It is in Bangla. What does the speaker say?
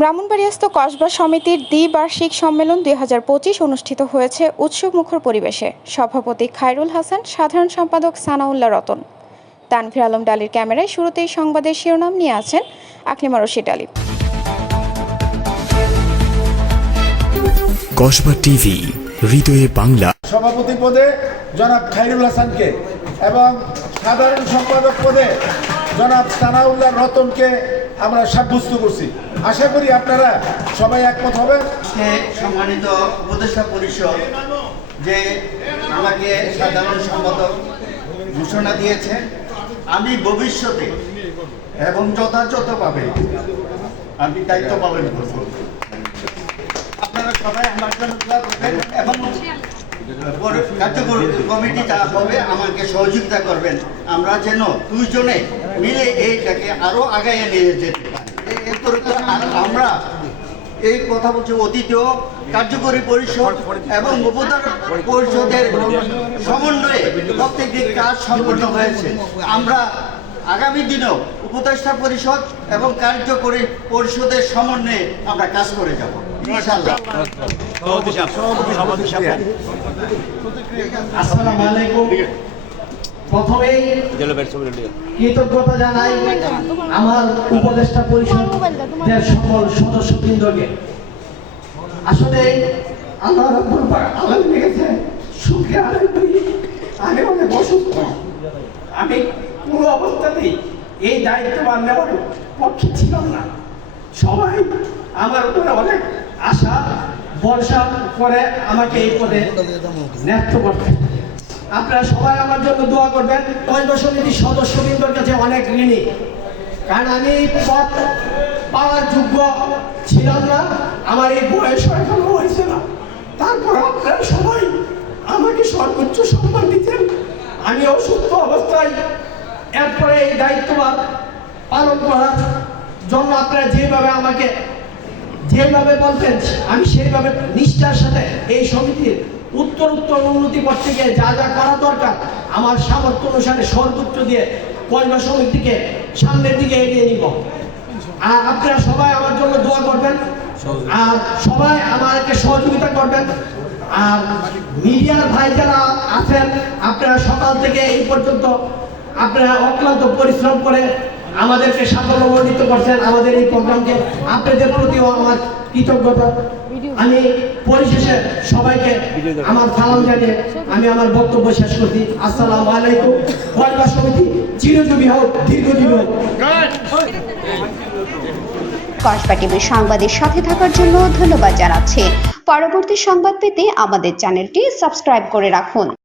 ব্রাহ্মণবাড়িয়াস্থ কসবা সমিতির দ্বিবার্ষিক সম্মেলন দুই অনুষ্ঠিত হয়েছে উৎসবমুখর পরিবেশে। সভাপতি খায়রুল হাসান সাধারণ সম্পাদক সানাউল্লাহ রতন। তানভীর আলম ডালির ক্যামেরায় শুরুতেই সংবাদের শিরোনাম নিয়ে আছেন আকলিমা রশিদ আলী। কসবা টিভি হৃদয়ে বাংলা। সভাপতি পদে জনাব খাইরুল হাসানকে এবং সাধারণ সম্পাদক পদে জনাব সানাউল্লাহ রতনকে আমরা সাব্যস্ত করছি। আশা করি আপনারা সবাই একমত হবেন। সম্মানিত উপদেষ্টা পরিষদ যে আমাকে সাধারণ সম্পাদক ঘোষণা দিয়েছে, আমি ভবিষ্যতে এবং যথাযথভাবে আমি দায়িত্ব পালন করব। আপনারা সবাই আমার জন্য করবেন এবং কমিটি যা হবে আমাকে সহযোগিতা করবেন। আমরা যেন দুইজনে মিলে এইটাকে আরও আগায় নিয়ে যেতে আমরা এই কথা বলছি অতীতেও কার্যকরী পরিষদ এবং উপদান পরিষদের সমন্বয়ে প্রত্যেক দিন কাজ সম্পন্ন হয়েছে। আমরা আগামী দিনেও উপদেষ্টা পরিষদ এবং কার্যকরী পরিষদের সমন্বয়ে আমরা কাজ করে যাব। আসসালামু আলাইকুম। প্রথমেই কৃতজ্ঞতা জানাই আমার উপদেষ্টা পরিষদের সকল সদস্যবৃন্দকে। আসলে আল্লাহ রাব্বুল পাক আমার লেগেছে সুখে আনন্দই আমি অনেক অসুস্থ আমি কোনো অবস্থাতেই এই দায়িত্ববান নেওয়ার পক্ষে ছিলাম না। সবাই আমার উপরে অনেক আশা ভরসা করে আমাকে এই পদে ন্যস্ত করতে। আপনারা সবাই আমার জন্য দোয়া করবেন। কয়েক সমিতির সদস্যবৃন্দর কাছে অনেক ঋণী। কারণ আমি পদ পাওয়ার যোগ্য ছিলাম না। আমার এই বয়স এখনও হয়েছে না। তারপর আপনারা সবাই আমাকে সর্বোচ্চ সম্মান দিচ্ছেন আমি অসুস্থ অবস্থায় এরপরে এই দায়িত্বভার পালন করার জন্য আপনারা যেভাবে আমাকে যেভাবে বলতেন, আমি সেইভাবে নিষ্ঠার সাথে এই সমিতির উত্তর উত্তর উন্নতি করতে গিয়ে যা যা করা দরকার আমার সামর্থ্য অনুসারে সর্বোচ্চ দিয়ে কয়বা সমিতিকে সামনের দিকে এগিয়ে নিব। আর আপনারা সবাই আমার জন্য দোয়া করবেন। আর সবাই আমাকে সহযোগিতা করবেন। আর মিডিয়ার ভাই যারা আছেন আপনারা সকাল থেকে এই পর্যন্ত আপনারা অক্লান্ত পরিশ্রম করে আমাদেরকে সাফল্যমণ্ডিত করছেন আমাদের এই প্রোগ্রামকে। আপনাদের প্রতিও আমার কৃতজ্ঞতা। আমি পরিশেষে সবাইকে আমার সালাম জানিয়ে আমি আমার বক্তব্য শেষ করছি। আসসালাম আলাইকুম। সমিতি চিরজীবী হোক দীর্ঘজীবী হোক। কসবা টিভির সংবাদের সাথে থাকার জন্য ধন্যবাদ জানাচ্ছি। পরবর্তী সংবাদ পেতে আমাদের চ্যানেলটি সাবস্ক্রাইব করে রাখুন।